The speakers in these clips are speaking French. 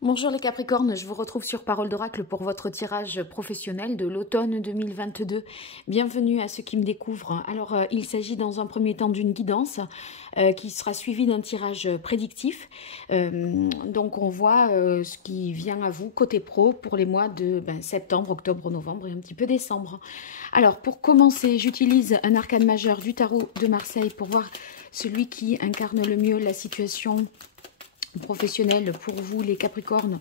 Bonjour les Capricornes, je vous retrouve sur Parole d'Oracle pour votre tirage professionnel de l'automne 2022. Bienvenue à ceux qui me découvrent. Alors, il s'agit dans un premier temps d'une guidance qui sera suivie d'un tirage prédictif. Donc, on voit ce qui vient à vous côté pro pour les mois de septembre, octobre, novembre et un petit peu décembre. Alors, pour commencer, j'utilise un arcane majeur du tarot de Marseille pour voir celui qui incarne le mieux la situation professionnel pour vous les Capricornes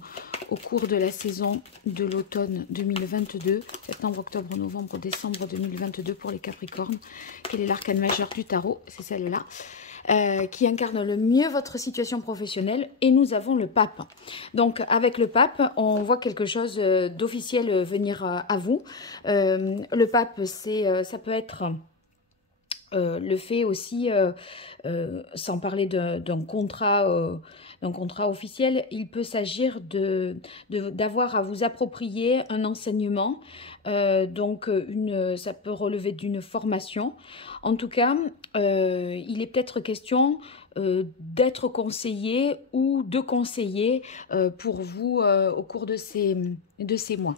au cours de la saison de l'automne 2022, septembre, octobre, novembre, décembre 2022 pour les Capricornes. Quel est l'arcane majeur du tarot? C'est celle-là. Qui incarne le mieux votre situation professionnelle, et nous avons le pape. Donc avec le pape, on voit quelque chose d'officiel venir à vous. Le pape, ça peut être le fait aussi, sans parler d'un contrat officiel, il peut s'agir d'avoir à vous approprier un enseignement, donc ça peut relever d'une formation. En tout cas, il est peut-être question d'être conseillé ou de conseiller pour vous au cours de ces mois.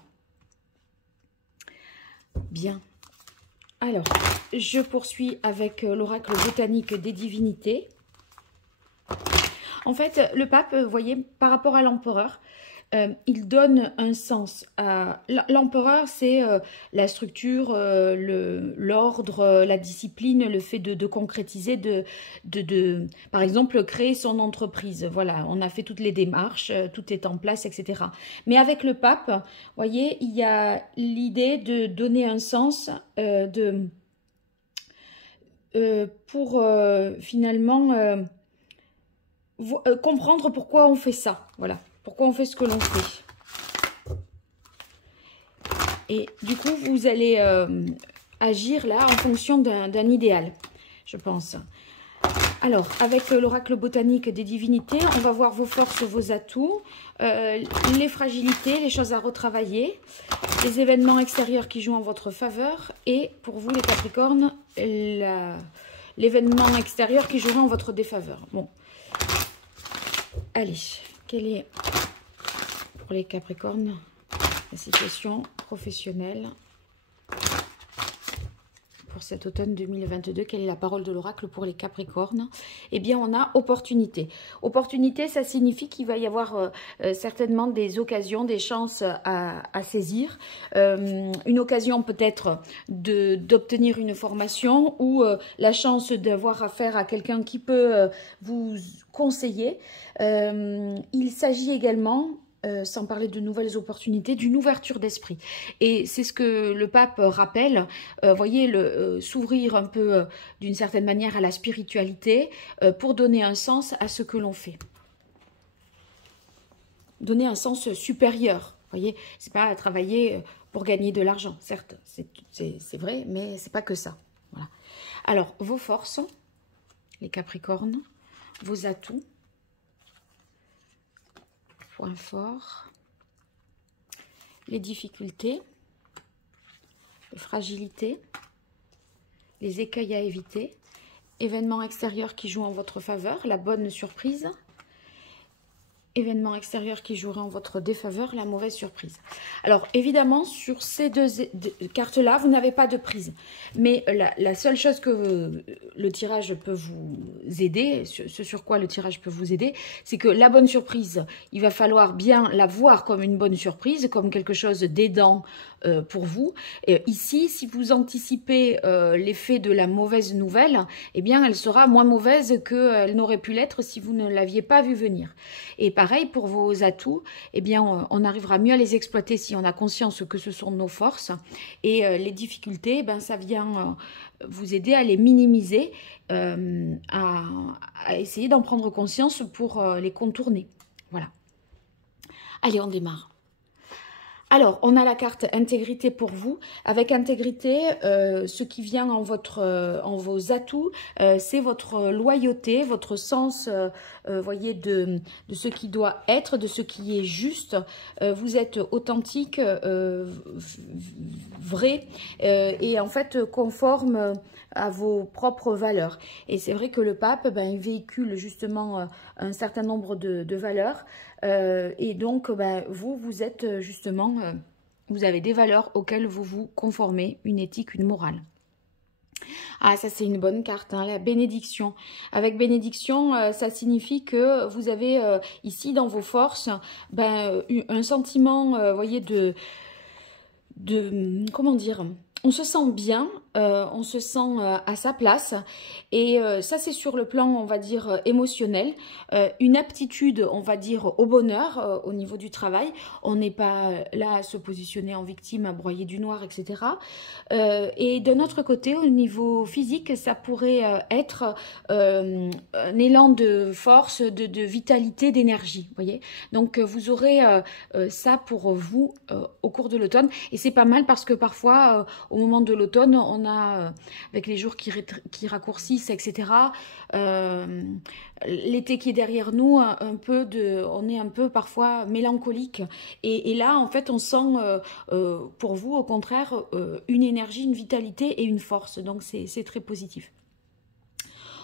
Bien. Alors, je poursuis avec l'oracle botanique des divinités. En fait, le pape, vous voyez, par rapport à l'empereur, il donne un sens à... L'empereur, c'est la structure, l'ordre, la discipline, le fait de concrétiser, par exemple, créer son entreprise. Voilà, on a fait toutes les démarches, tout est en place, etc. Mais avec le pape, vous voyez, il y a l'idée de donner un sens pour finalement... comprendre pourquoi on fait ça, voilà, pourquoi on fait ce que l'on fait. Et du coup, vous allez agir là en fonction d'un idéal, je pense. Alors, avec l'oracle botanique des divinités, on va voir vos forces, vos atouts, les fragilités, les choses à retravailler, les événements extérieurs qui jouent en votre faveur, et pour vous les Capricornes, l'événement extérieur qui jouera en votre défaveur. Bon. Allez, quelle est pour les Capricornes la situation professionnelle pour cet automne 2022? Quelle est la parole de l'oracle pour les Capricornes? Eh bien, on a opportunité. Opportunité, ça signifie qu'il va y avoir certainement des occasions, des chances à saisir. Une occasion peut-être d'obtenir une formation ou la chance d'avoir affaire à quelqu'un qui peut vous conseiller. Il s'agit également... sans parler de nouvelles opportunités, d'une ouverture d'esprit. Et c'est ce que le pape rappelle, voyez, s'ouvrir un peu d'une certaine manière à la spiritualité pour donner un sens à ce que l'on fait. Donner un sens supérieur, voyez, c'est pas travailler pour gagner de l'argent, certes, c'est vrai, mais c'est pas que ça. Voilà. Alors, vos forces, les Capricornes, vos atouts, points forts, les difficultés, les fragilités, les écueils à éviter, événements extérieurs qui jouent en votre faveur, la bonne surprise, événements extérieurs qui joueraient en votre défaveur, la mauvaise surprise. Alors évidemment, sur ces deux cartes-là, vous n'avez pas de prise. Mais la seule chose que le tirage peut vous aider, ce sur quoi le tirage peut vous aider, c'est que la bonne surprise, il va falloir bien la voir comme une bonne surprise, comme quelque chose d'aidant pour vous. Et ici, si vous anticipez l'effet de la mauvaise nouvelle, eh bien, elle sera moins mauvaise qu'elle n'aurait pu l'être si vous ne l'aviez pas vu venir. Et pareil pour vos atouts, eh bien, on arrivera mieux à les exploiter si on a conscience que ce sont nos forces. Et les difficultés, ben, ça vient vous aider à les minimiser, à essayer d'en prendre conscience pour les contourner. Voilà. Allez, on démarre. Alors, on a la carte intégrité pour vous. Avec intégrité, ce qui vient en vos atouts, c'est votre loyauté, votre sens, voyez, de ce qui doit être, de ce qui est juste. Vous êtes authentique, vrai et en fait conforme à vos propres valeurs. Et c'est vrai que le pape, ben, il véhicule justement un certain nombre de valeurs. Et donc, ben, vous êtes justement, vous avez des valeurs auxquelles vous vous conformez, une éthique, une morale. Ah, ça c'est une bonne carte, hein, la bénédiction. Avec bénédiction, ça signifie que vous avez ici dans vos forces ben, un sentiment, voyez, comment dire, on se sent bien, on se sent à sa place et ça c'est sur le plan on va dire émotionnel, une aptitude on va dire au bonheur au niveau du travail, on n'est pas là à se positionner en victime, à broyer du noir etc. Et de notre côté au niveau physique ça pourrait être un élan de force, de vitalité, d'énergie, voyez. Donc vous aurez ça pour vous au cours de l'automne et c'est pas mal parce que parfois au moment de l'automne, on a, avec les jours qui raccourcissent, etc., l'été qui est derrière nous, on est un peu parfois mélancolique. Et là, en fait, on sent, pour vous, au contraire, une énergie, une vitalité et une force. Donc, c'est très positif.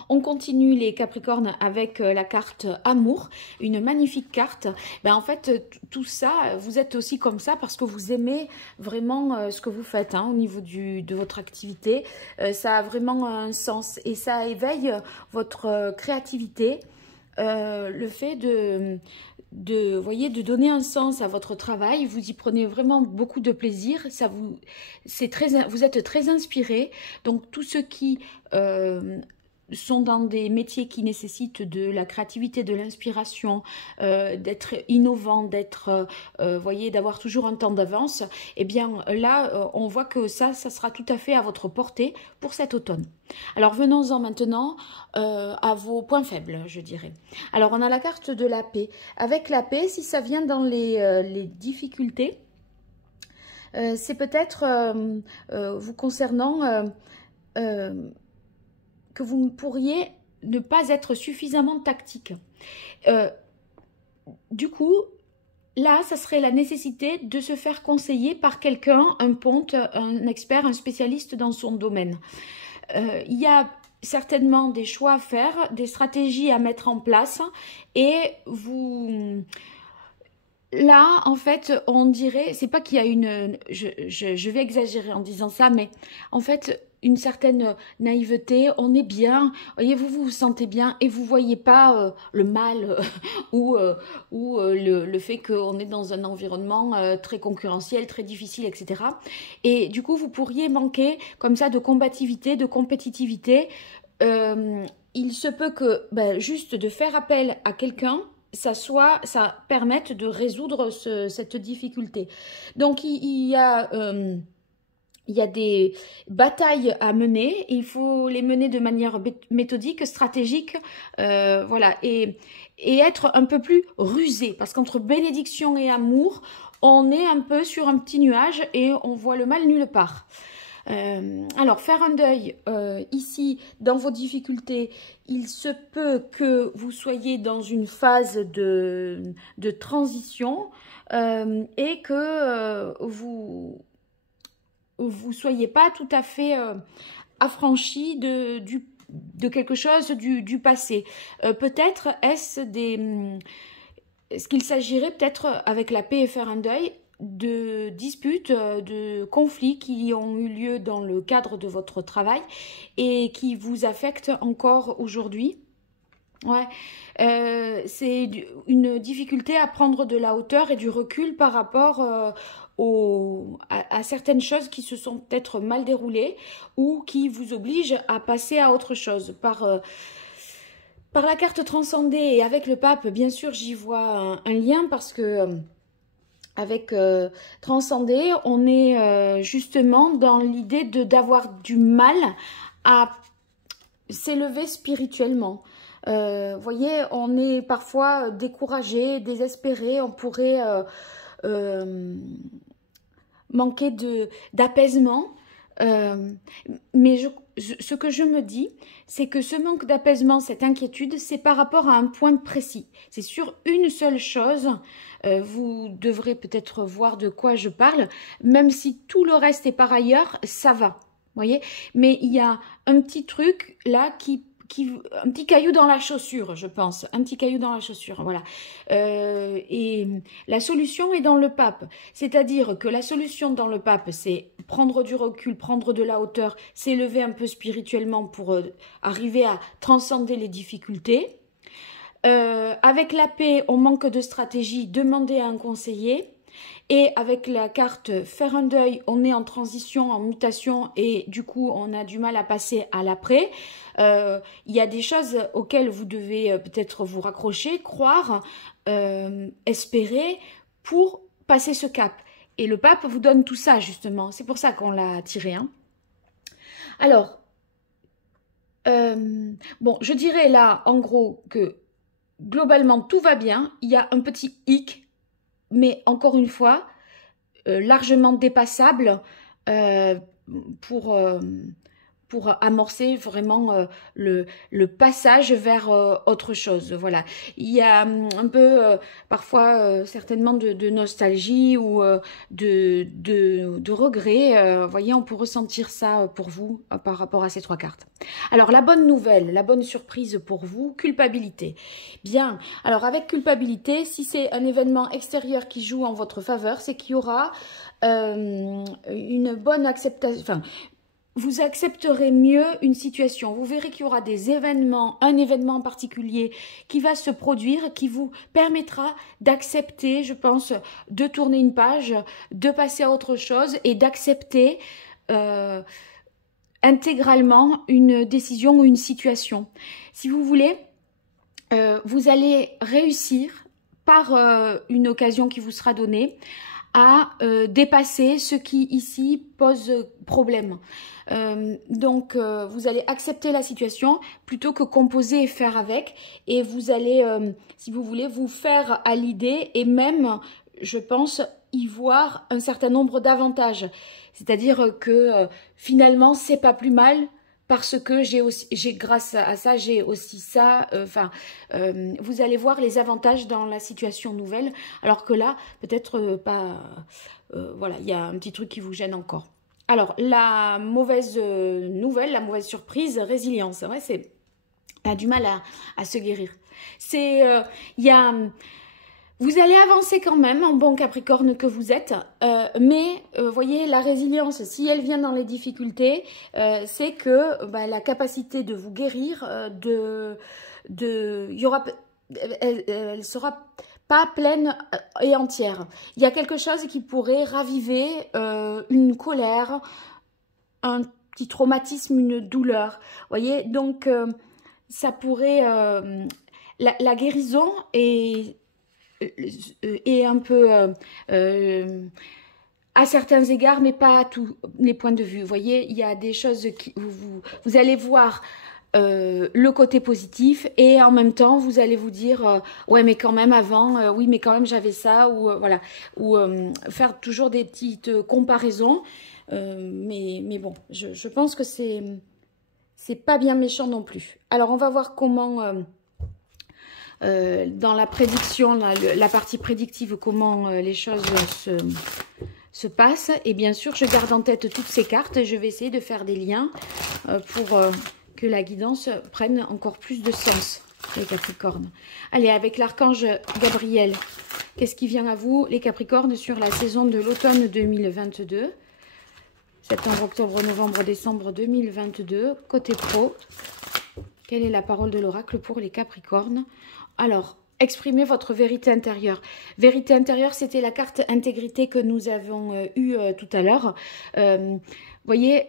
On continue les Capricornes avec la carte Amour, une magnifique carte. Ben, en fait, tout ça, vous êtes aussi comme ça parce que vous aimez vraiment ce que vous faites hein, au niveau de votre activité. Ça a vraiment un sens et ça éveille votre créativité. Le fait voyez, de donner un sens à votre travail, vous y prenez vraiment beaucoup de plaisir, vous êtes très inspiré, donc tout ce qui sont dans des métiers qui nécessitent de la créativité, de l'inspiration, d'être innovant, voyez, d'avoir toujours un temps d'avance, eh bien là, on voit que ça sera tout à fait à votre portée pour cet automne. Alors venons-en maintenant à vos points faibles, je dirais. Alors on a la carte de la paix. Avec la paix, si ça vient dans les difficultés, c'est peut-être vous concernant que vous pourriez ne pas être suffisamment tactique. Du coup, là, ça serait la nécessité de se faire conseiller par quelqu'un, un ponte, un expert, un spécialiste dans son domaine. Il y a certainement des choix à faire, des stratégies à mettre en place et vous... Là, en fait, on dirait, c'est pas qu'il y a une... Je vais exagérer en disant ça, mais en fait... une certaine naïveté, on est bien, voyez, vous vous sentez bien et vous voyez pas le mal ou le fait qu'on est dans un environnement très concurrentiel, très difficile, etc. Et du coup, vous pourriez manquer comme ça de combativité, de compétitivité. Il se peut que juste de faire appel à quelqu'un, ça permette de résoudre cette difficulté. Donc, il y a des batailles à mener, il faut les mener de manière méthodique, stratégique, voilà, et être un peu plus rusé, parce qu'entre bénédiction et amour, on est un peu sur un petit nuage et on voit le mal nulle part. Alors, faire un deuil ici, dans vos difficultés, il se peut que vous soyez dans une phase de transition et que vous soyez pas tout à fait affranchi de quelque chose du passé. Peut-être est-ce qu'il s'agirait peut-être avec la paix et faire un deuil de disputes, de conflits qui ont eu lieu dans le cadre de votre travail et qui vous affectent encore aujourd'hui. Ouais, c'est une difficulté à prendre de la hauteur et du recul par rapport à certaines choses qui se sont peut-être mal déroulées ou qui vous obligent à passer à autre chose. Par la carte transcendée et avec le pape, bien sûr, j'y vois un lien parce que avec transcender, on est justement dans l'idée d'avoir du mal à s'élever spirituellement. Voyez, on est parfois découragé, désespéré, on pourrait manquer d'apaisement. Mais ce que je me dis, c'est que ce manque d'apaisement, cette inquiétude, c'est par rapport à un point précis. C'est sur une seule chose. Vous devrez peut-être voir de quoi je parle, même si tout le reste est par ailleurs, ça va. Voyez, mais il y a un petit truc là un petit caillou dans la chaussure, je pense, un petit caillou dans la chaussure, voilà. Et la solution est dans le pape, c'est-à-dire que la solution dans le pape, c'est prendre du recul, prendre de la hauteur, s'élever un peu spirituellement pour arriver à transcender les difficultés. Avec la paix, on manque de stratégie, demander à un conseiller. Et avec la carte faire un deuil, on est en transition, en mutation et du coup on a du mal à passer à l'après. Il y a des choses auxquelles vous devez peut-être vous raccrocher, croire, espérer pour passer ce cap. Et le pape vous donne tout ça justement, c'est pour ça qu'on l'a tiré. Hein. Alors, bon, je dirais là en gros que globalement tout va bien, il y a un petit hic, mais encore une fois, largement dépassable pour amorcer vraiment le passage vers autre chose. Voilà. Il y a un peu parfois certainement de nostalgie ou de regret. Vous voyez, on peut ressentir ça pour vous par rapport à ces trois cartes. Alors, la bonne nouvelle, la bonne surprise pour vous, culpabilité. Bien, alors avec culpabilité, si c'est un événement extérieur qui joue en votre faveur, c'est qu'il y aura une bonne acceptation, enfin, vous accepterez mieux une situation. Vous verrez qu'il y aura des événements, un événement en particulier qui va se produire, qui vous permettra d'accepter, je pense, de tourner une page, de passer à autre chose et d'accepter intégralement une décision ou une situation. Si vous voulez, vous allez réussir par une occasion qui vous sera donnée à dépasser ce qui ici pose problème. Donc vous allez accepter la situation plutôt que composer et faire avec, et vous allez, si vous voulez, vous faire à l'idée et même, je pense, y voir un certain nombre d'avantages. C'est-à-dire que finalement, c'est pas plus mal parce que grâce à ça, j'ai aussi ça. Vous allez voir les avantages dans la situation nouvelle, alors que là, peut-être pas. Voilà, il y a un petit truc qui vous gêne encore. Alors, la mauvaise nouvelle, la mauvaise surprise, résilience. Ouais, c'est a du mal à se guérir. C'est, vous allez avancer quand même en bon Capricorne que vous êtes, mais voyez, la résilience, si elle vient dans les difficultés, c'est que la capacité de vous guérir, elle sera pas pleine et entière. Il y a quelque chose qui pourrait raviver une colère, un petit traumatisme, une douleur. Voyez, donc ça pourrait... la guérison est un peu à certains égards, mais pas à tous les points de vue. Vous voyez, il y a des choses qui vous allez voir le côté positif et en même temps vous allez vous dire ouais mais quand même avant oui mais quand même j'avais ça ou voilà, ou faire toujours des petites comparaisons, mais bon, je pense que c'est pas bien méchant non plus. Alors on va voir comment dans la prédiction, la partie prédictive, comment les choses se passent. Et bien sûr, je garde en tête toutes ces cartes et je vais essayer de faire des liens pour que la guidance prenne encore plus de sens, les Capricornes. Allez, avec l'archange Gabriel, qu'est-ce qui vient à vous, les Capricornes, sur la saison de l'automne 2022 ? Septembre, octobre, novembre, décembre 2022, côté pro. Quelle est la parole de l'oracle pour les Capricornes ? Alors, exprimez votre vérité intérieure. Vérité intérieure, c'était la carte intégrité que nous avons eue tout à l'heure. Voyez,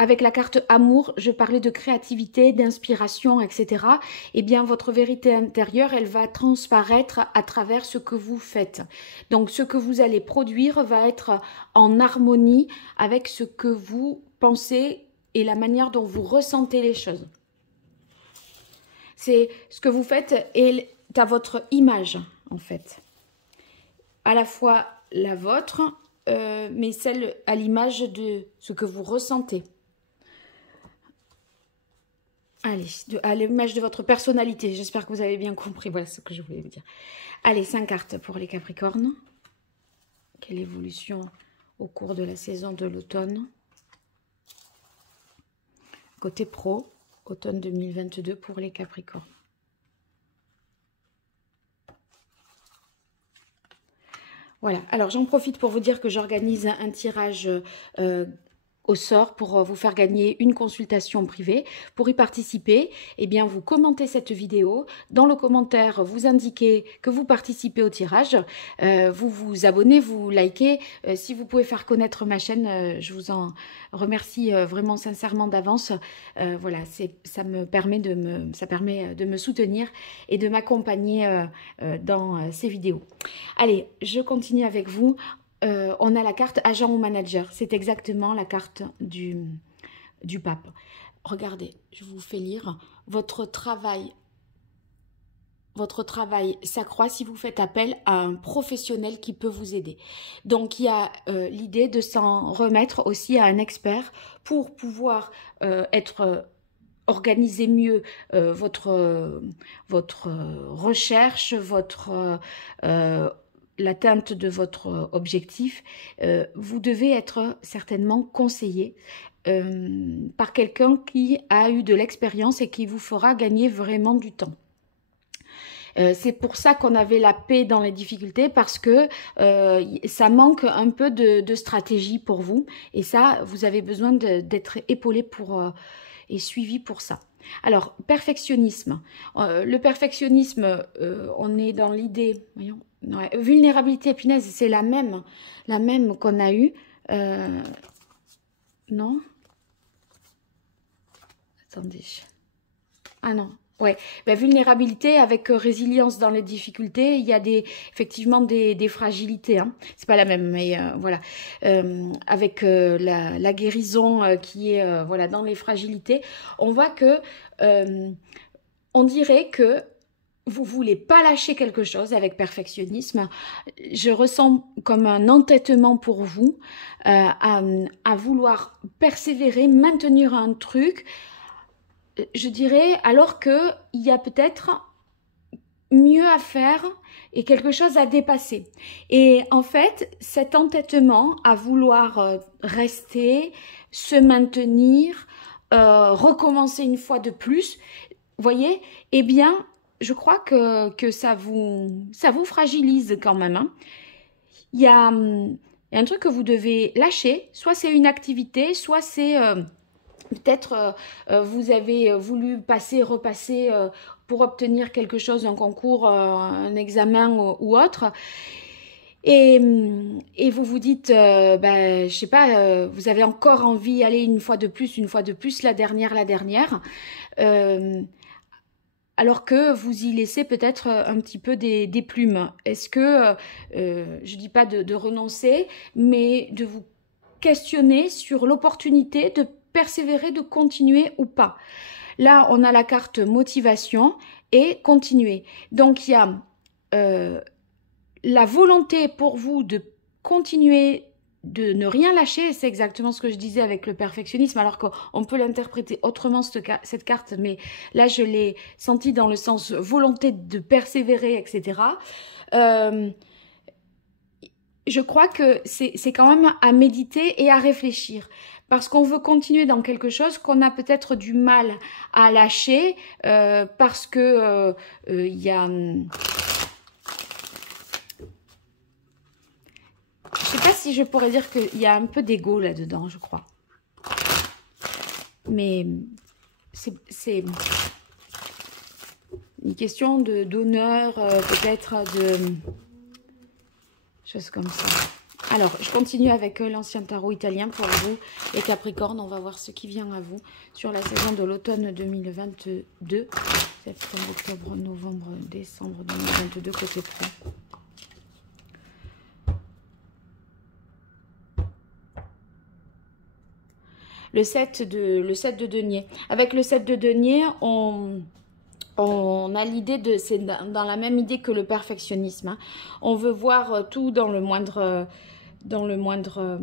avec la carte amour, je parlais de créativité, d'inspiration, etc. Eh bien, votre vérité intérieure, elle va transparaître à travers ce que vous faites. Donc, ce que vous allez produire va être en harmonie avec ce que vous pensez et la manière dont vous ressentez les choses. C'est ce que vous faites est à votre image, en fait. À la fois la vôtre mais celle à l'image de ce que vous ressentez. Allez, à l'image de votre personnalité. J'espère que vous avez bien compris. Voilà ce que je voulais vous dire. Allez, 5 cartes pour les Capricornes. Quelle évolution au cours de la saison de l'automne? Côté pro, automne 2022 pour les Capricornes. Voilà, alors j'en profite pour vous dire que j'organise un tirage au sort pour vous faire gagner une consultation privée. Pour y participer, eh bien, vous commentez cette vidéo. Dans le commentaire, vous indiquez que vous participez au tirage. Vous vous abonnez, vous likez. Si vous pouvez faire connaître ma chaîne, je vous en remercie vraiment sincèrement d'avance. Voilà, ça permet de me soutenir et de m'accompagner dans ces vidéos. Allez, je continue avec vous. On a la carte agent ou manager. C'est exactement la carte du pape. Regardez, je vous fais lire. Votre travail s'accroît si vous faites appel à un professionnel qui peut vous aider. Donc, il y a l'idée de s'en remettre aussi à un expert pour pouvoir organiser mieux votre recherche, l'atteinte de votre objectif. Vous devez être certainement conseillé par quelqu'un qui a eu de l'expérience et qui vous fera gagner vraiment du temps. C'est pour ça qu'on avait la paix dans les difficultés, parce que ça manque un peu de stratégie pour vous. Et ça, vous avez besoin d'être épaulé et suivi pour ça. Alors, perfectionnisme. Le perfectionnisme, on est dans l'idée... Voyons. Ouais. Vulnérabilité, punaise, c'est la même qu'on a eue. Non? Attendez. Ah non. Ouais. Ben, vulnérabilité avec résilience dans les difficultés. Il y a effectivement des fragilités. Hein. C'est pas la même, mais voilà. Avec la guérison qui est voilà, dans les fragilités, on voit que on dirait que vous voulez pas lâcher quelque chose avec perfectionnisme. Je ressens comme un entêtement pour vous à vouloir persévérer, maintenir un truc, je dirais, alors qu'il y a peut-être mieux à faire et quelque chose à dépasser. Et en fait, cet entêtement à vouloir rester, se maintenir, recommencer une fois de plus, voyez, eh bien, je crois que ça vous fragilise quand même. Hein. Il y a un truc que vous devez lâcher. Soit c'est une activité, soit c'est peut-être vous avez voulu repasser pour obtenir quelque chose, un concours, un examen ou autre. Et vous vous dites, je sais pas, vous avez encore envie d'aller une fois de plus, la dernière. Alors que vous y laissez peut-être un petit peu des plumes. Est-ce que, je ne dis pas de renoncer, mais de vous questionner sur l'opportunité de persévérer, de continuer ou pas. Là, on a la carte motivation et continuer. Donc, il y a la volonté pour vous de continuer, de ne rien lâcher, c'est exactement ce que je disais avec le perfectionnisme, alors qu'on peut l'interpréter autrement cette carte, mais là je l'ai senti dans le sens volonté de persévérer, etc. Je crois que c'est quand même à méditer et à réfléchir, parce qu'on veut continuer dans quelque chose qu'on a peut-être du mal à lâcher, parce que il y a... Je sais pas si je pourrais dire qu'il y a un peu d'ego là-dedans, je crois. Mais c'est une question d'honneur, peut-être de choses comme ça. Alors, je continue avec l'ancien tarot italien pour vous, les Capricornes. On va voir ce qui vient à vous sur la saison de l'automne 2022. Septembre, octobre, novembre, décembre 2022, côté pro. Le 7 de denier. Avec le 7 de denier, on a l'idée c'est dans la même idée que le perfectionnisme. Hein. On veut voir tout dans le moindre dans le moindre...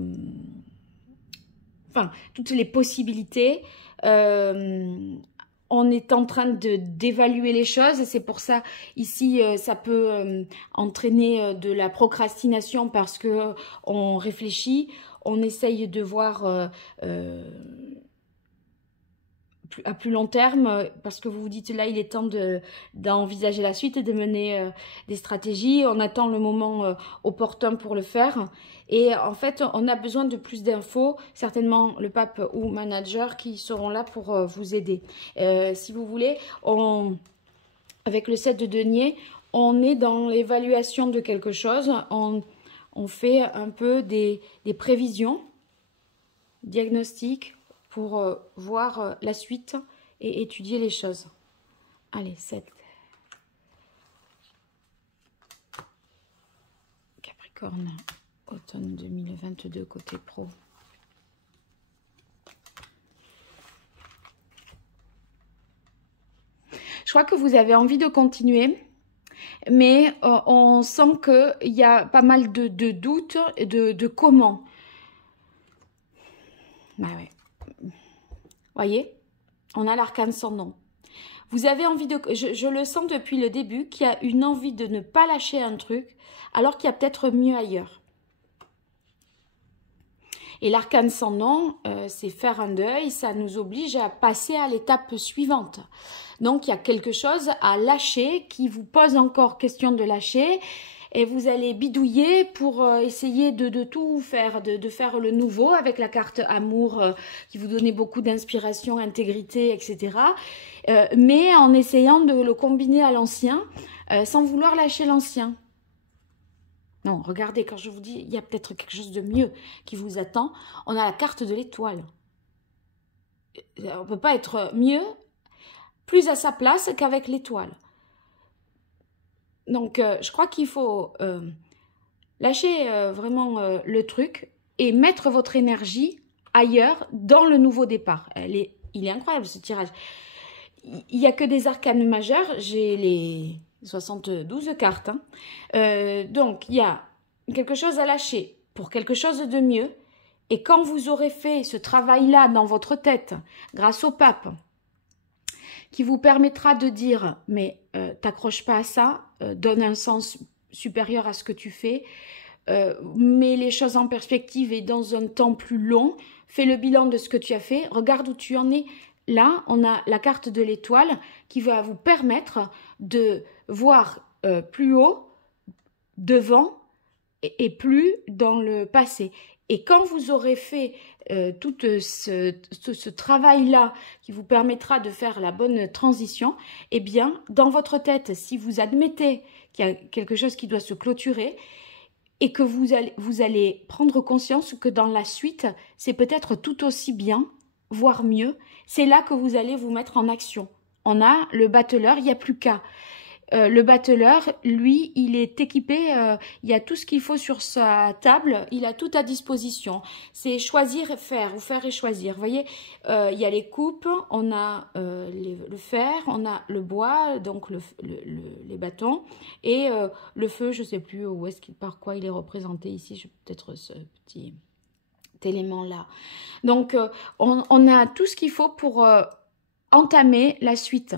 enfin, toutes les possibilités. On est en train d'évaluer les choses et c'est pour ça, ici, ça peut entraîner de la procrastination parce que on réfléchit, on essaye de voir... à plus long terme, parce que vous vous dites là, il est temps d'envisager la suite et de mener des stratégies. On attend le moment opportun pour le faire. Et en fait, on a besoin de plus d'infos, certainement le pape ou manager qui seront là pour vous aider. Si vous voulez, avec le 7 de denier, on est dans l'évaluation de quelque chose. On fait un peu des prévisions, diagnostics, pour voir la suite et étudier les choses. Allez, 7. Capricorne, automne 2022, côté pro. Je crois que vous avez envie de continuer, mais on sent qu'il y a pas mal de doutes et de comment. Bah ouais. Voyez, on a l'arcane sans nom. Vous avez envie de... Je le sens depuis le début qu'il y a une envie de ne pas lâcher un truc alors qu'il y a peut-être mieux ailleurs. Et l'arcane sans nom, c'est faire un deuil, ça nous oblige à passer à l'étape suivante. Donc, il y a quelque chose à lâcher qui vous pose encore question de lâcher. Et vous allez bidouiller pour essayer de tout faire, de faire le nouveau avec la carte amour qui vous donnait beaucoup d'inspiration, intégrité, etc. Mais en essayant de le combiner à l'ancien sans vouloir lâcher l'ancien. Non, regardez, quand je vous dis, il y a peut-être quelque chose de mieux qui vous attend. On a la carte de l'étoile. On ne peut pas être mieux, plus à sa place qu'avec l'étoile. Donc, je crois qu'il faut lâcher vraiment le truc et mettre votre énergie ailleurs dans le nouveau départ. Il est incroyable ce tirage. Il n'y a que des arcanes majeurs. J'ai les 72 cartes. Hein. Donc, il y a quelque chose à lâcher pour quelque chose de mieux. Et quand vous aurez fait ce travail-là dans votre tête, grâce au pape, qui vous permettra de dire, mais t'accroches pas à ça, donne un sens supérieur à ce que tu fais, mets les choses en perspective et dans un temps plus long, fais le bilan de ce que tu as fait, regarde où tu en es. Là, on a la carte de l'étoile qui va vous permettre de voir plus haut, devant et plus dans le passé. Et quand vous aurez fait tout ce travail-là qui vous permettra de faire la bonne transition, eh bien, dans votre tête, si vous admettez qu'il y a quelque chose qui doit se clôturer et que vous allez prendre conscience que dans la suite, c'est peut-être tout aussi bien, voire mieux, c'est là que vous allez vous mettre en action. On a le battleur, il n'y a plus qu'à. Le battleur, lui, il est équipé, il y a tout ce qu'il faut sur sa table, il a tout à disposition. C'est choisir et faire, ou faire et choisir. Vous voyez, il y a les coupes, on a le fer, on a le bois, donc les bâtons, et le feu, je ne sais plus où est-ce qu'il, par quoi il est représenté ici, je peut-être ce petit élément-là. Donc, on a tout ce qu'il faut pour entamer la suite.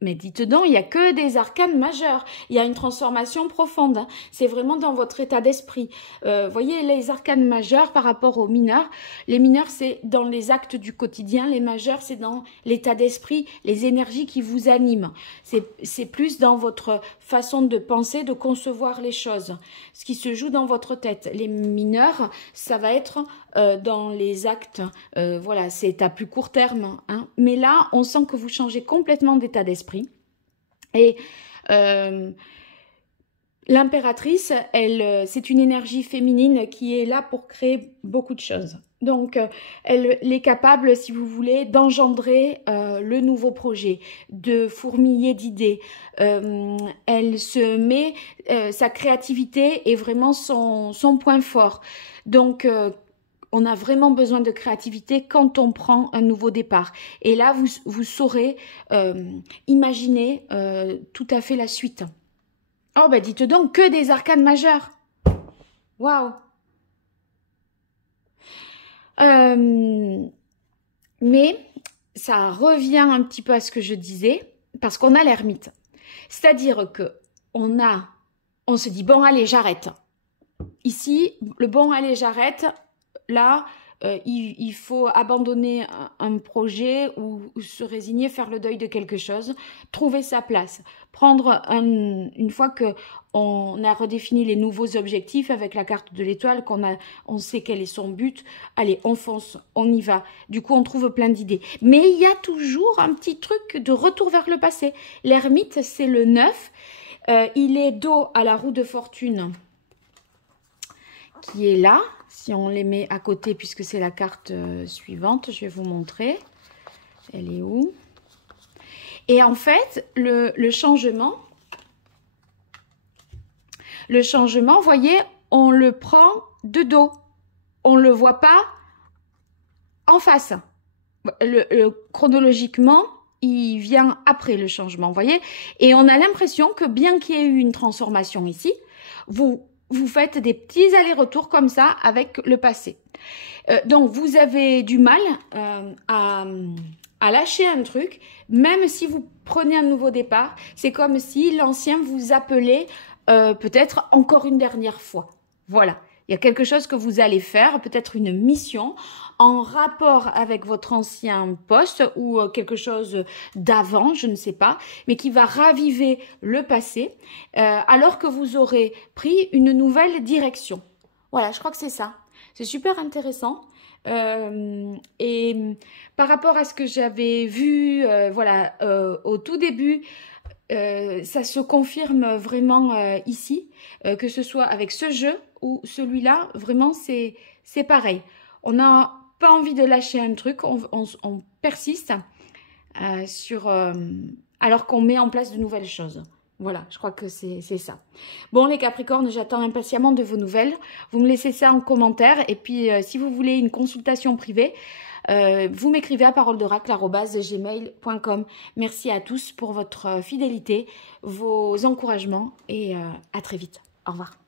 Mais dites donc, il n'y a que des arcanes majeurs. Il y a une transformation profonde. Hein. C'est vraiment dans votre état d'esprit. Voyez, les arcanes majeurs par rapport aux mineurs. Les mineurs, c'est dans les actes du quotidien. Les majeurs, c'est dans l'état d'esprit, les énergies qui vous animent. C'est plus dans votre façon de penser, de concevoir les choses. Ce qui se joue dans votre tête. Les mineurs, ça va être dans les actes. Voilà, c'est à plus court terme. Hein. Mais là, on sent que vous changez complètement d'état d'esprit. Et l'impératrice, c'est une énergie féminine qui est là pour créer beaucoup de choses. Donc, elle est capable, si vous voulez, d'engendrer le nouveau projet, de fourmiller d'idées. Elle se met, sa créativité est vraiment son point fort. Donc, on a vraiment besoin de créativité quand on prend un nouveau départ. Et là, vous saurez imaginer tout à fait la suite. Oh, ben dites donc, que des arcanes majeurs. Waouh. Mais ça revient un petit peu à ce que je disais, parce qu'on a l'ermite. C'est-à-dire que on se dit, bon, allez, j'arrête. Ici, le bon, allez, j'arrête, là, il faut abandonner un projet ou se résigner, faire le deuil de quelque chose, trouver sa place, prendre une fois que on a redéfini les nouveaux objectifs avec la carte de l'étoile, on sait quel est son but, allez, on fonce, on y va. Du coup, on trouve plein d'idées. Mais il y a toujours un petit truc de retour vers le passé. L'ermite, c'est le 9. Il est dos à la roue de fortune qui est là. Si on les met à côté, puisque c'est la carte suivante, je vais vous montrer. Elle est où? Et en fait, le changement, vous voyez, on le prend de dos. On ne le voit pas en face. Chronologiquement, il vient après le changement, vous voyez. Et on a l'impression que bien qu'il y ait eu une transformation ici, vous faites des petits allers-retours comme ça avec le passé. Donc, vous avez du mal à lâcher un truc, même si vous prenez un nouveau départ. C'est comme si l'ancien vous appelait peut-être encore une dernière fois. Voilà. Il y a quelque chose que vous allez faire, peut-être une mission en rapport avec votre ancien poste ou quelque chose d'avant, je ne sais pas, mais qui va raviver le passé alors que vous aurez pris une nouvelle direction. Voilà, je crois que c'est ça. C'est super intéressant. Et par rapport à ce que j'avais vu voilà, au tout début, ça se confirme vraiment ici, que ce soit avec ce jeu ou celui-là, vraiment c'est pareil. On n'a pas envie de lâcher un truc, on persiste alors qu'on met en place de nouvelles choses. Voilà, je crois que c'est ça. Bon, les Capricornes, j'attends impatiemment de vos nouvelles. Vous me laissez ça en commentaire. Et puis, si vous voulez une consultation privée, vous m'écrivez à paroledoracle@gmail.com. Merci à tous pour votre fidélité, vos encouragements et à très vite. Au revoir.